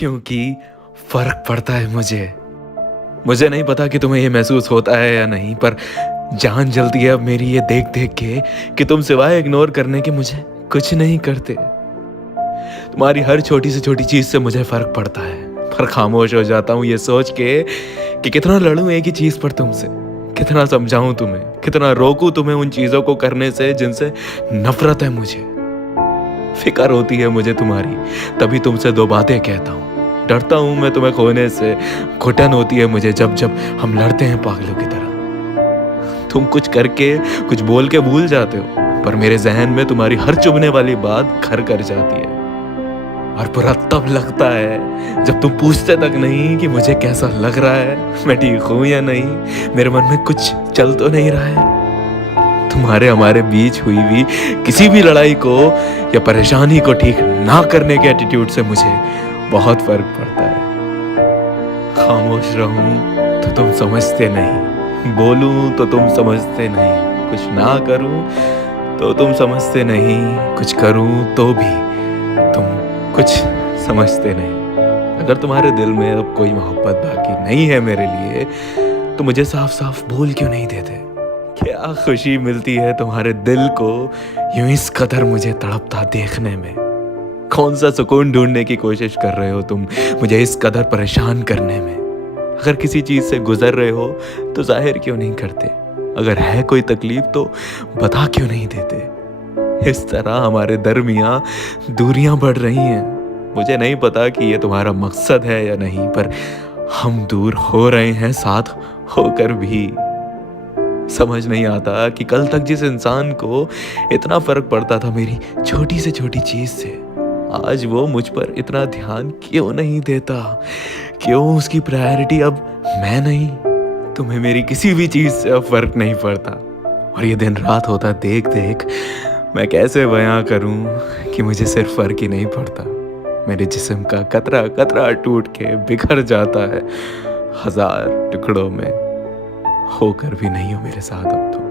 क्योंकि फर्क पड़ता है मुझे नहीं पता कि तुम्हें ये महसूस होता है या नहीं, पर जान जलती है अब मेरी ये देख देख के कि तुम सिवाय इग्नोर करने के मुझे कुछ नहीं करते। तुम्हारी हर छोटी से छोटी चीज से मुझे फर्क पड़ता है, पर खामोश हो जाता हूँ ये सोच के कि कितना लड़ूं एक ही चीज पर तुमसे, कितना समझाऊं तुम्हें, कितना रोकूं तुम्हें उन चीजों को करने से जिनसे नफरत है मुझे। फिक्र होती है मुझे तुम्हारी, तभी तुमसे दो बातें कहता हूँ। डरता हूं मैं तुम्हें खोने से, घुटन होती है मुझे जब जब हम लड़ते हैं पागलों की तरह। तुम कुछ करके कुछ बोल के भूल जाते हो, पर मेरे जहन में तुम्हारी हर चुभने वाली बात घर कर जाती है। और बुरा तब लगता है जब तुम पूछते तक नहीं कि मुझे कैसा लग रहा है, मैं ठीक हूं या नहीं, मेरे मन में कुछ चल तो नहीं रहा है। तुम्हारे हमारे बीच हुई भी किसी भी लड़ाई को या परेशानी को ठीक ना करने के एटीट्यूड से मुझे बहुत फर्क पड़ता है। खामोश रहूं तो तुम समझते नहीं, बोलूं तो तुम समझते नहीं, कुछ ना करूं तो तुम समझते नहीं, कुछ करूं तो भी तुम कुछ समझते नहीं। अगर तुम्हारे दिल में अब कोई मोहब्बत बाकी नहीं है मेरे लिए, तो मुझे साफ साफ बोल क्यों नहीं देते? क्या खुशी मिलती है तुम्हारे दिल को यूं इस कदर मुझे तड़पता देखने में। कौन सा सुकून ढूंढने की कोशिश कर रहे हो तुम मुझे इस कदर परेशान करने में? अगर किसी चीज से गुजर रहे हो तो जाहिर क्यों नहीं करते? अगर है कोई तकलीफ तो बता क्यों नहीं देते? इस तरह हमारे दरमियां दूरियां बढ़ रही हैं। मुझे नहीं पता कि ये तुम्हारा मकसद है या नहीं, पर हम दूर हो रहे हैं साथ होकर भी। समझ नहीं आता कि कल तक जिस इंसान को इतना फर्क पड़ता था मेरी छोटी से छोटी चीज से, आज वो मुझ पर इतना ध्यान क्यों नहीं देता? क्यों उसकी प्रायोरिटी अब मैं नहीं? तुम्हें मेरी किसी भी चीज से अब फर्क नहीं पड़ता, और ये दिन रात होता देख देख मैं कैसे बयां करूं कि मुझे सिर्फ फर्क ही नहीं पड़ता, मेरे जिस्म का कतरा कतरा टूट के बिखर जाता है हजार टुकड़ों में, होकर भी नहीं हो मेरे साथ अब तो।